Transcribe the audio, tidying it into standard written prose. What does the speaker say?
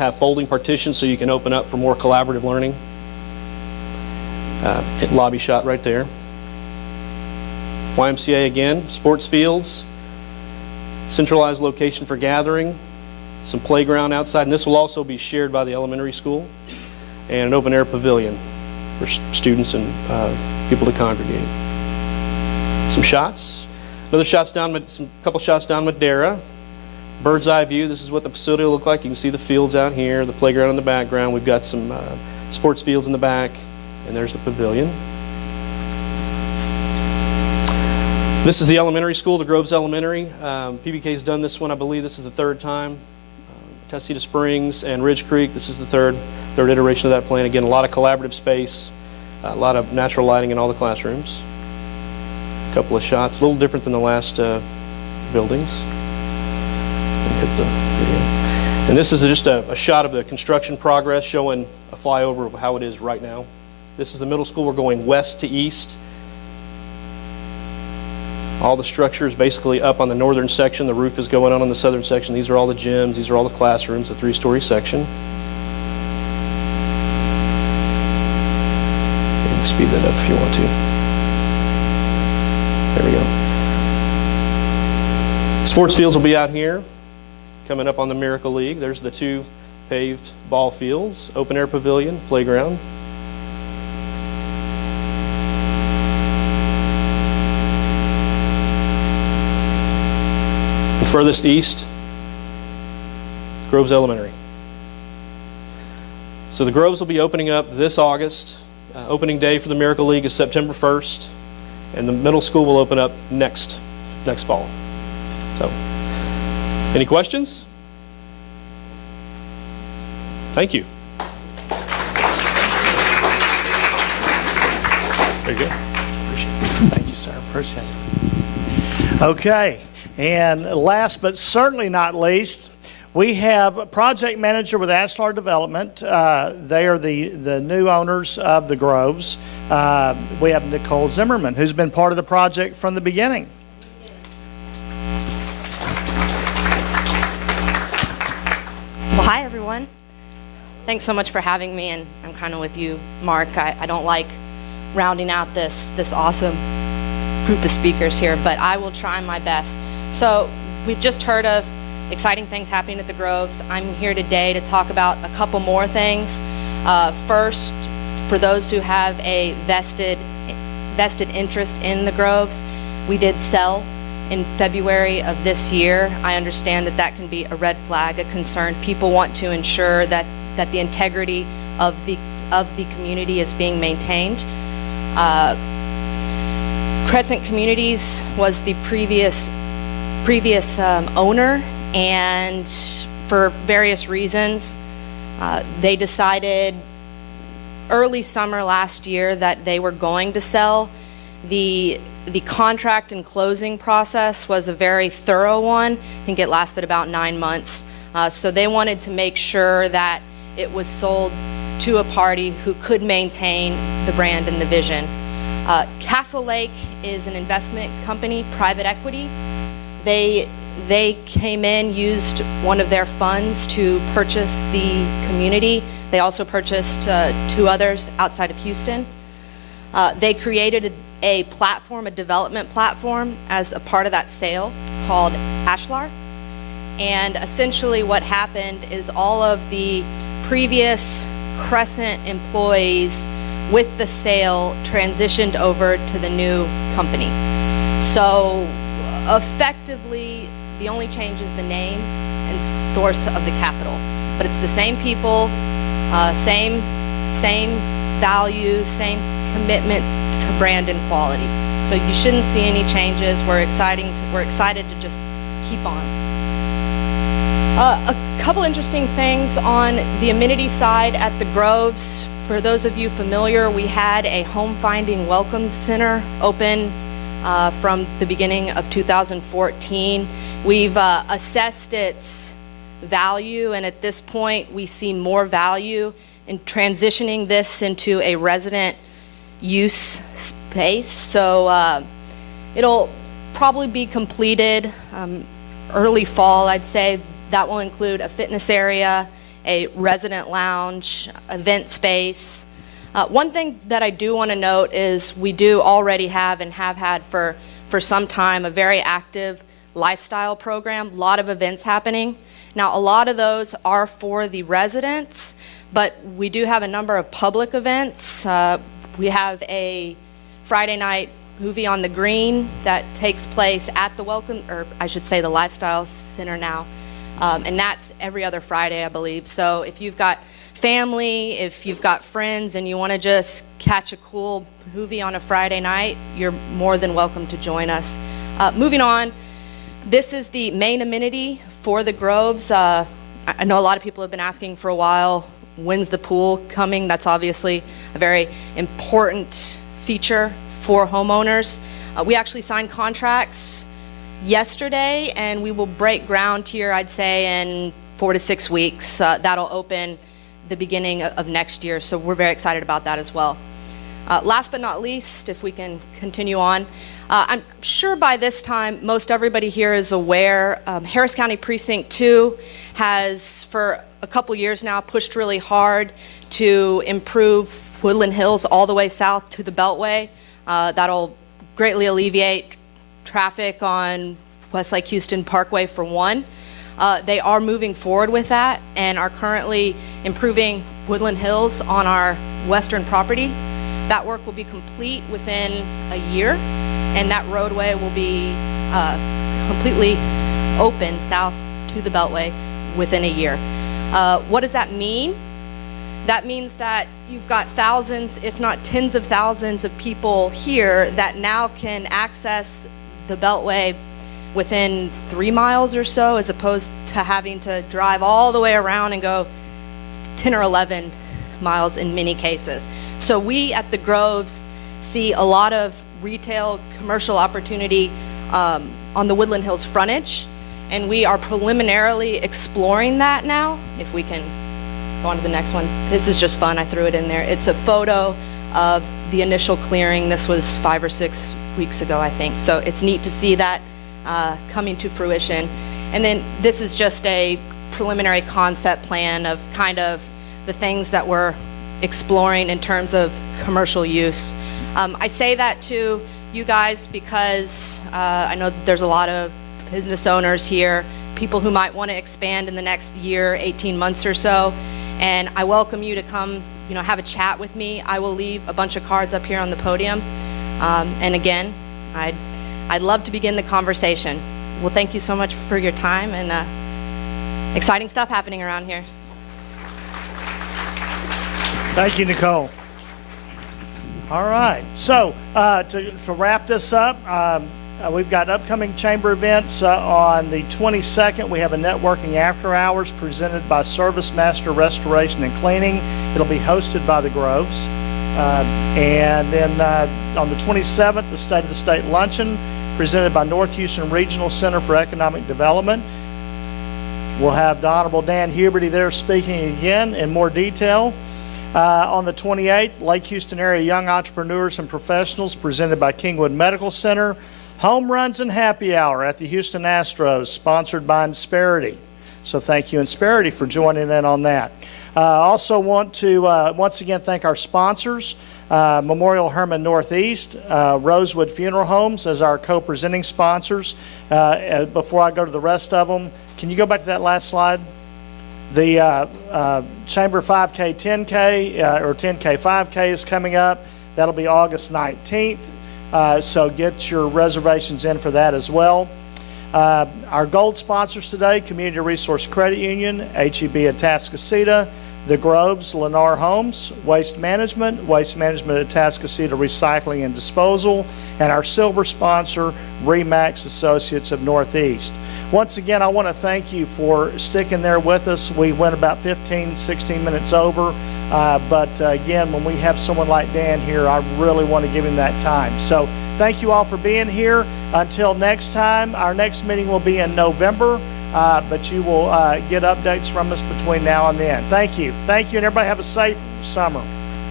have folding partitions so you can open up for more collaborative learning. Lobby shot right there. YMCA again, sports fields, centralized location for gathering, some playground outside, and this will also be shared by the elementary school, and an open air pavilion for students and people to congregate. Some shots. Another shots down, couple shots down Madera. Bird's eye view. This is what the facility will look like. You can see the fields out here, the playground in the background. We've got some sports fields in the back, and there's the pavilion. This is the elementary school, the Groves Elementary. PBK's done this one, I believe this is the third time. Atascosita Springs and Ridge Creek, this is the third iteration of that plan. Again, a lot of collaborative space, a lot of natural lighting in all the classrooms. A couple of shots, a little different than the last buildings. Hit the video. And this is just a shot of the construction progress, showing a flyover of how it is right now. This is the middle school. We're going west to east. All the structures basically up on the northern section. The roof is going on the southern section. These are all the gyms. These are all the classrooms, the three-story section. You can speed that up if you want to. There we go. Sports fields will be out here, coming up on the Miracle League. There's the two paved ball fields, open air pavilion, playground. And furthest east, Groves Elementary. So the Groves will be opening up this August. Opening day for the Miracle League is September 1st, and the middle school will open up next fall. So, any questions? Thank you. Very good. Appreciate it. Thank you, sir. Appreciate it. Okay, and last but certainly not least, we have a project manager with Ashlar Development. They are the new owners of the Groves. We have Nicole Zimmerman, who's been part of the project from the beginning. Well, hi, everyone. Thanks so much for having me, and I'm kind of with you, Mark. I don't like rounding out this awesome group of speakers here, but I will try my best. So we've just heard of exciting things happening at the Groves. I'm here today to talk about a couple more things. First, for those who have a vested interest in the Groves, we did sell in February of this year. I understand that can be a red flag, a concern. People want to ensure that the integrity of the community is being maintained. Crescent Communities was the previous owner, and for various reasons, they decided early summer last year that they were going to sell. The contract and closing process was a very thorough one. I think it lasted about 9 months. So they wanted to make sure that it was sold to a party who could maintain the brand and the vision. Castle Lake is an investment company, private equity. They came in, used one of their funds to purchase the community. They also purchased 2 others outside of Houston. They created a platform, a development platform, as a part of that sale called Ashlar. And essentially what happened is all of the previous Crescent employees with the sale transitioned over to the new company. So effectively, the only change is the name and source of the capital. But it's the same people, same values, same commitment to brand and quality. So you shouldn't see any changes. We're excited to just keep on. A couple interesting things on the amenity side at the Groves. For those of you familiar, we had a home finding welcome center open from the beginning of 2014. We've assessed its value, and at this point we see more value in transitioning this into a resident use space. So it'll probably be completed early fall, I'd say. That will include a fitness area, a resident lounge, event space. One thing that I do want to note is we do already have and have had for some time a very active lifestyle program, a lot of events happening. Now, a lot of those are for the residents, but we do have a number of public events. We have a Friday night movie on the green that takes place at the the Lifestyle Center now. And that's every other Friday, I believe. So if you've got family, if you've got friends, and you want to just catch a cool movie on a Friday night, you're more than welcome to join us. Moving on, this is the main amenity for the Groves. I know a lot of people have been asking for a while, when's the pool coming? That's obviously a very important feature for homeowners. We actually signed contracts yesterday, and we will break ground here, I'd say, in 4 to 6 weeks. That'll open the beginning of next year, so we're very excited about that as well. Last but not least, if we can continue on, I'm sure by this time most everybody here is aware Harris County Precinct 2 has for a couple years now pushed really hard to improve Woodland Hills all the way south to the Beltway. That'll greatly alleviate traffic on Westlake Houston Parkway for one. They are moving forward with that and are currently improving Woodland Hills on our western property. That work will be complete within a year, and that roadway will be completely open south to the Beltway within a year. What does that mean? That means that you've got thousands, if not tens of thousands of people here that now can access the Beltway within 3 miles or so, as opposed to having to drive all the way around and go 10 or 11 miles in many cases. So we at the Groves see a lot of retail commercial opportunity on the Woodland Hills frontage, and we are preliminarily exploring that now. If we can go on to the next one. This is just fun, I threw it in there. It's a photo of the initial clearing. This was 5 or 6 weeks ago, I think. So it's neat to see that coming to fruition. And then this is just a preliminary concept plan of kind of the things that we're exploring in terms of commercial use. I say that to you guys because I know that there's a lot of business owners here, people who might want to expand in the next year, 18 months or so, and I welcome you to come, have a chat with me. I will leave a bunch of cards up here on the podium, and again, I'd love to begin the conversation. Well, thank you so much for your time, and exciting stuff happening around here. Thank you, Nicole. All right, so to wrap this up, we've got upcoming chamber events on the 22nd. We have a networking after hours presented by Service Master Restoration and Cleaning. It'll be hosted by the Groves. And then on the 27th, the State of the State Luncheon presented by North Houston Regional Center for Economic Development. We'll have the Honorable Dan Huberty there speaking again in more detail. On the 28th, Lake Houston Area Young Entrepreneurs and Professionals presented by Kingwood Medical Center. Home runs and happy hour at the Houston Astros, sponsored by Insperity. So thank you, Insperity, for joining in on that. Also want to once again thank our sponsors, Memorial Hermann Northeast, Rosewood Funeral Homes as our co-presenting sponsors. Before I go to the rest of them, can you go back to that last slide? The Chamber 5K 10K or 10K 5K is coming up. That'll be August 19th. So get your reservations in for that as well. Our gold sponsors today, Community Resource Credit Union, HEB Atascosita, The Groves, Lennar Homes, Waste Management Atascosita Recycling and Disposal, and our silver sponsor, Remax Associates of Northeast. Once again, I want to thank you for sticking there with us. We went about 15, 16 minutes over. But again, when we have someone like Dan here, I really want to give him that time. So thank you all for being here. Until next time, our next meeting will be in November, but you will get updates from us between now and then. Thank you. Thank you, and everybody have a safe summer.